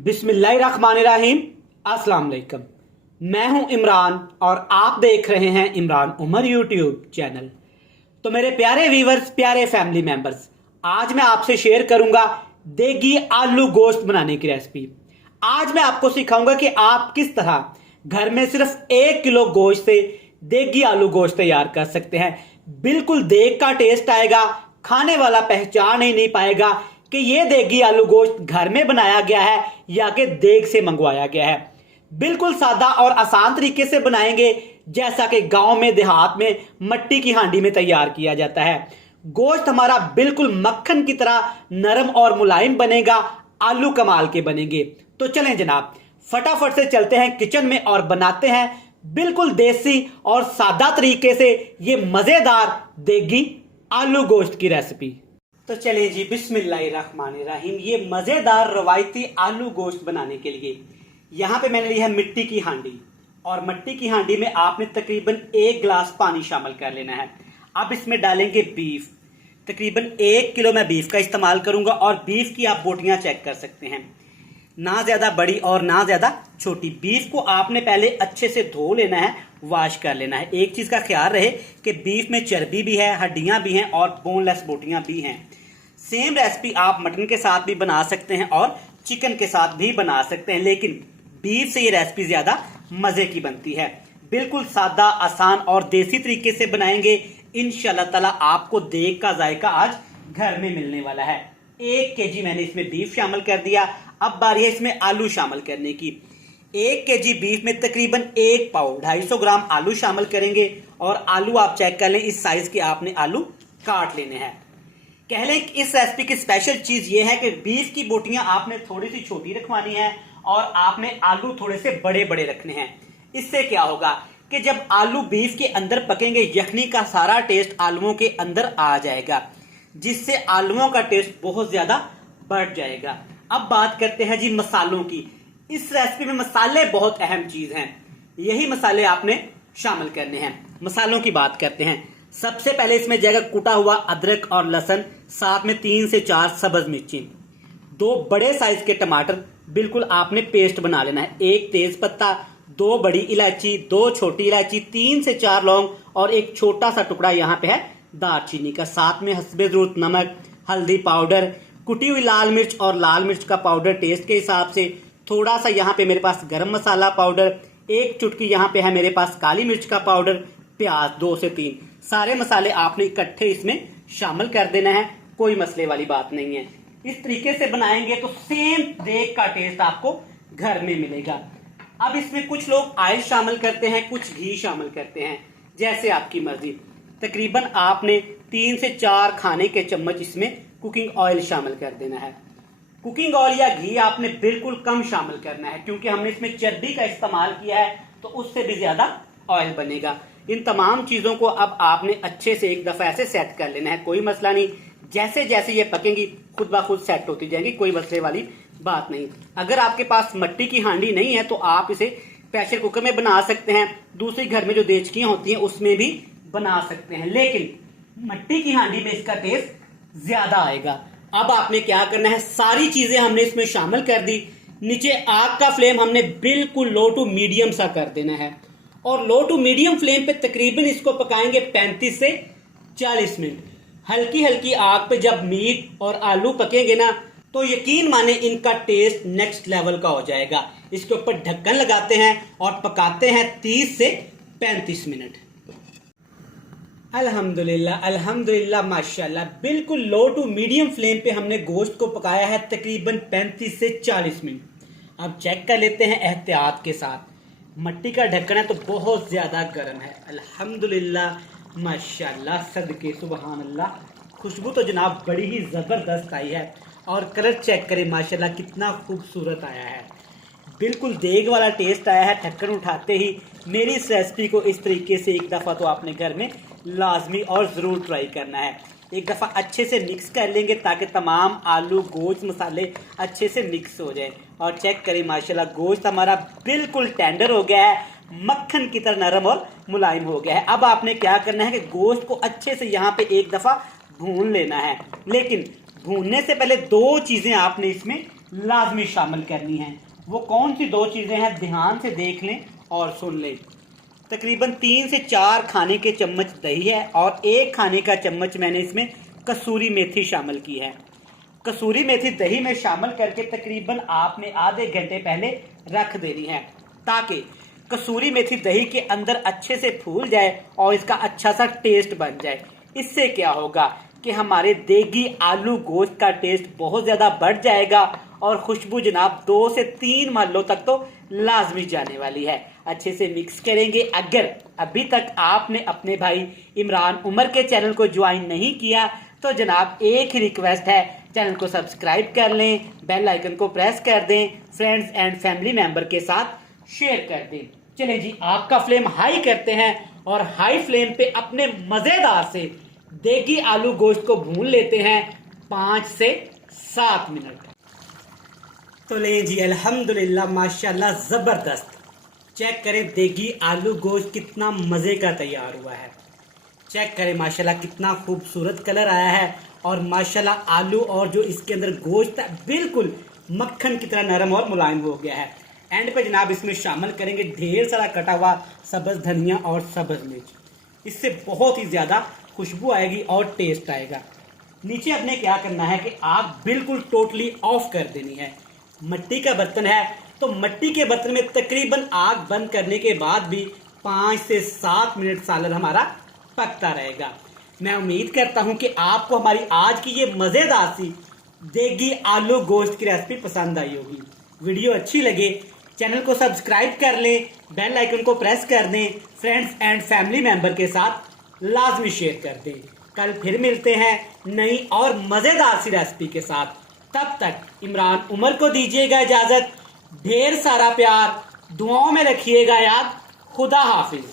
बिस्मिल्लाहिर्रहमानिर्रहीम। अस्सलाम वालेकुम। मैं हूं इमरान और आप देख रहे हैं इमरान उमर यूट्यूब चैनल। तो मेरे प्यारे व्यूवर्स, प्यारे फैमिली मेंबर्स, आज मैं आपसे शेयर करूंगा देगी आलू गोश्त बनाने की रेसिपी। आज मैं आपको सिखाऊंगा कि आप किस तरह घर में सिर्फ 1 किलो गोश्त से देगी आलू गोश्त तैयार कर सकते हैं। बिल्कुल देग का टेस्ट आएगा, खाने वाला पहचान ही नहीं पाएगा कि ये देगी आलू गोश्त घर में बनाया गया है या कि देग से मंगवाया गया है। बिल्कुल सादा और आसान तरीके से बनाएंगे, जैसा कि गांव में देहात में मट्टी की हांडी में तैयार किया जाता है। गोश्त हमारा बिल्कुल मक्खन की तरह नरम और मुलायम बनेगा, आलू कमाल के बनेंगे। तो चलें जनाब, फटाफट से चलते हैं किचन में और बनाते हैं बिल्कुल देसी और सादा तरीके से ये मजेदार देगी आलू गोश्त की रेसिपी। तो चलिए जी, बिस्मिल्लाहिर्रहमानिर्रहीम। ये मजेदार रवायती आलू गोश्त बनाने के लिए यहाँ पे मैंने लिया है मिट्टी की हांडी, और मिट्टी की हांडी में आपने तकरीबन 1 गिलास पानी शामिल कर लेना है। अब इसमें डालेंगे बीफ। तकरीबन 1 किलो मैं बीफ का इस्तेमाल करूंगा, और बीफ की आप बोटियां चेक कर सकते हैं, ना ज्यादा बड़ी और ना ज्यादा छोटी। बीफ को आपने पहले अच्छे से धो लेना है, वॉश कर लेना है। एक चीज का ख्याल रहे कि बीफ में चर्बी भी है, हड्डियां भी हैं और बोनलेस बोटियां भी हैं। सेम रेसिपी आप मटन के साथ भी बना सकते हैं और चिकन के साथ भी बना सकते हैं, लेकिन बीफ से ये रेसिपी ज्यादा मजे की बनती है। बिल्कुल सादा, आसान और देसी तरीके से बनाएंगे। इंशाल्लाह ताला आपको देग का जायका आज घर में मिलने वाला है। 1 केजी मैंने इसमें बीफ शामिल कर दिया। अब बारी है इसमें आलू शामिल करने की। 1 केजी बीफ में तकरीबन 1 पाव 250 ग्राम आलू शामिल करेंगे, और आलू आप चेक कर लें, इस साइज के आपने आलू काट लेने हैं। कह लें कि इस रेसिपी की स्पेशल चीज ये है कि बीफ की बोटियां आपने थोड़ी सी छोटी रखवानी है और आपने आलू थोड़े से बड़े बड़े रखने हैं। इससे क्या होगा कि जब आलू बीफ के अंदर पकेंगे, यखनी का सारा टेस्ट आलूओं के अंदर आ जाएगा, जिससे आलूओं का टेस्ट बहुत ज्यादा बढ़ जाएगा। अब बात करते हैं जी मसालों की। इस रेसिपी में मसाले बहुत अहम चीज हैं, यही मसाले आपने शामिल करने हैं। मसालों की बात करते हैं। सबसे पहले इसमें जाएगा कुटा हुआ अदरक और लहसुन, साथ में 3 से 4 सब्ज मिर्ची, 2 बड़े साइज के टमाटर, बिल्कुल आपने पेस्ट बना लेना है, 1 तेज पत्ता, 2 बड़ी इलायची, 2 छोटी इलायची, 3 से 4 लौंग, और एक छोटा सा टुकड़ा यहाँ पे है दालचीनी का। साथ में हस्बे जरूरत नमक, हल्दी पाउडर, कुटी हुई लाल मिर्च और लाल मिर्च का पाउडर टेस्ट के हिसाब से, थोड़ा सा यहाँ पे मेरे पास गरम मसाला पाउडर, 1 चुटकी यहाँ पे है मेरे पास काली मिर्च का पाउडर, प्याज 2 से 3। सारे मसाले आपने इकट्ठे इसमें शामिल कर देना है, कोई मसले वाली बात नहीं है। इस तरीके से बनाएंगे तो सेम देग का टेस्ट आपको घर में मिलेगा। अब इसमें कुछ लोग ऑयल शामिल करते हैं, कुछ घी शामिल करते हैं, जैसे आपकी मर्जी। तकरीबन आपने 3 से 4 खाने के चम्मच इसमें कुकिंग ऑयल शामिल कर देना है। कुकिंग ऑयल या घी आपने बिल्कुल कम शामिल करना है, क्योंकि हमने इसमें चर्बी का इस्तेमाल किया है, तो उससे भी ज्यादा ऑयल बनेगा। इन तमाम चीजों को अब आपने अच्छे से एक दफा ऐसे सेट कर लेना है, कोई मसला नहीं। जैसे जैसे ये पकेंगी खुद ब खुद सेट होती जाएंगी, कोई मसले वाली बात नहीं। अगर आपके पास मिट्टी की हांडी नहीं है तो आप इसे प्रेशर कुकर में बना सकते हैं, दूसरी घर में जो देचकियां होती हैं उसमें भी बना सकते हैं, लेकिन मिट्टी की हांडी में इसका टेस्ट ज्यादा आएगा। अब आपने क्या करना है, सारी चीजें हमने इसमें शामिल कर दी। नीचे आग का फ्लेम हमने बिल्कुल लो टू मीडियम सा कर देना है, और लो टू मीडियम फ्लेम पे तकरीबन इसको पकाएंगे 35 से 40 मिनट। हल्की हल्की आग पे जब मीट और आलू पकेंगे ना, तो यकीन माने इनका टेस्ट नेक्स्ट लेवल का हो जाएगा। इसके ऊपर ढक्कन लगाते हैं और पकाते हैं 30 से 35 मिनट। अल्हम्दुलिल्लाह अल्हम्दुलिल्लाह माशाल्लाह, बिल्कुल लो टू मीडियम फ्लेम पे हमने गोश्त को पकाया है तकरीबन 35 से 40 मिनट। अब चेक कर लेते हैं एहतियात के साथ। मिट्टी का ढक्कन है तो बहुत ज्यादा गर्म है। अल्हम्दुलिल्लाह माशाल्लाह, सदके सुबहान अल्लाह, खुशबू तो जनाब बड़ी ही जबरदस्त आई है, और कलर चेक करें माशाल्लाह कितना खूबसूरत आया है। बिल्कुल देग वाला टेस्ट आया है। ढक्कन उठाते ही मेरी इस रेसिपी को इस तरीके से एक दफा तो आपने घर में लाजमी और जरूर ट्राई करना है। एक दफा अच्छे से मिक्स कर लेंगे ताकि तमाम आलू गोश्त मसाले अच्छे से मिक्स हो जाए। और चेक करें माशाल्लाह, गोश्त हमारा बिल्कुल टेंडर हो गया है, मक्खन की तरह नरम और मुलायम हो गया है। अब आपने क्या करना है कि गोश्त को अच्छे से यहाँ पे एक दफा भून लेना है, लेकिन भूनने से पहले 2 चीजें आपने इसमें लाजमी शामिल करनी है। वो कौन सी 2 चीज़ें हैं, ध्यान से देख लें और सुन लें। तकरीबन 3 से 4 खाने के चम्मच दही है और 1 खाने का चम्मच मैंने इसमें कसूरी मेथी शामिल की है। कसूरी मेथी दही में शामिल करके तकरीबन आपने आधे घंटे पहले रख देनी है, ताकि कसूरी मेथी दही के अंदर अच्छे से फूल जाए और इसका अच्छा सा टेस्ट बन जाए। इससे क्या होगा कि हमारे देगी आलू गोश्त का टेस्ट बहुत ज़्यादा बढ़ जाएगा और खुशबू जनाब 2 से 3 महलों तक तो लाजमी जाने वाली है। अच्छे से मिक्स करेंगे। अगर अभी तक आपने अपने भाई इमरान उमर के चैनल को ज्वाइन नहीं किया तो जनाब एक ही रिक्वेस्ट है, चैनल को सब्सक्राइब कर लें, बेल आइकन को प्रेस कर दें, फ्रेंड्स एंड फैमिली मेंबर के साथ शेयर कर दें। चलें जी, आग का फ्लेम हाई करते हैं और हाई फ्लेम पे अपने मज़ेदार से देगी आलू गोश्त को भून लेते हैं 5 से 7 मिनट। तो ले जी, अल्हम्दुलिल्लाह माशाल्लाह ज़बरदस्त। चेक करें देगी आलू गोश्त कितना मज़े का तैयार हुआ है। चेक करें माशाल्लाह कितना खूबसूरत कलर आया है और माशाल्लाह आलू और जो इसके अंदर गोश्त है बिल्कुल मक्खन की तरह नरम और मुलायम हो गया है। एंड पे जनाब इसमें शामिल करेंगे ढेर सारा कटा हुआ सब्ज़ धनिया और सब्ज़ मिर्च। इससे बहुत ही ज़्यादा खुशबू आएगी और टेस्ट आएगा। नीचे अपने क्या करना है कि आग बिल्कुल टोटली ऑफ कर देनी है। मिट्टी का बर्तन है तो मिट्टी के बर्तन में तकरीबन आग बंद करने के बाद भी 5 से 7 मिनट सालन हमारा पकता रहेगा। मैं उम्मीद करता हूं कि आपको हमारी आज की ये मज़ेदार सी देगी आलू गोश्त की रेसिपी पसंद आई होगी। वीडियो अच्छी लगे चैनल को सब्सक्राइब कर लें, बेल आइकन को प्रेस कर दें, फ्रेंड्स एंड फैमिली मेंबर के साथ लाजमी शेयर कर दें। कल फिर मिलते हैं नई और मज़ेदार सी रेसिपी के साथ। तब तक इमरान उमर को दीजिएगा इजाज़त। ढेर सारा प्यार, दुआओं में रखिएगा याद। खुदा हाफिज।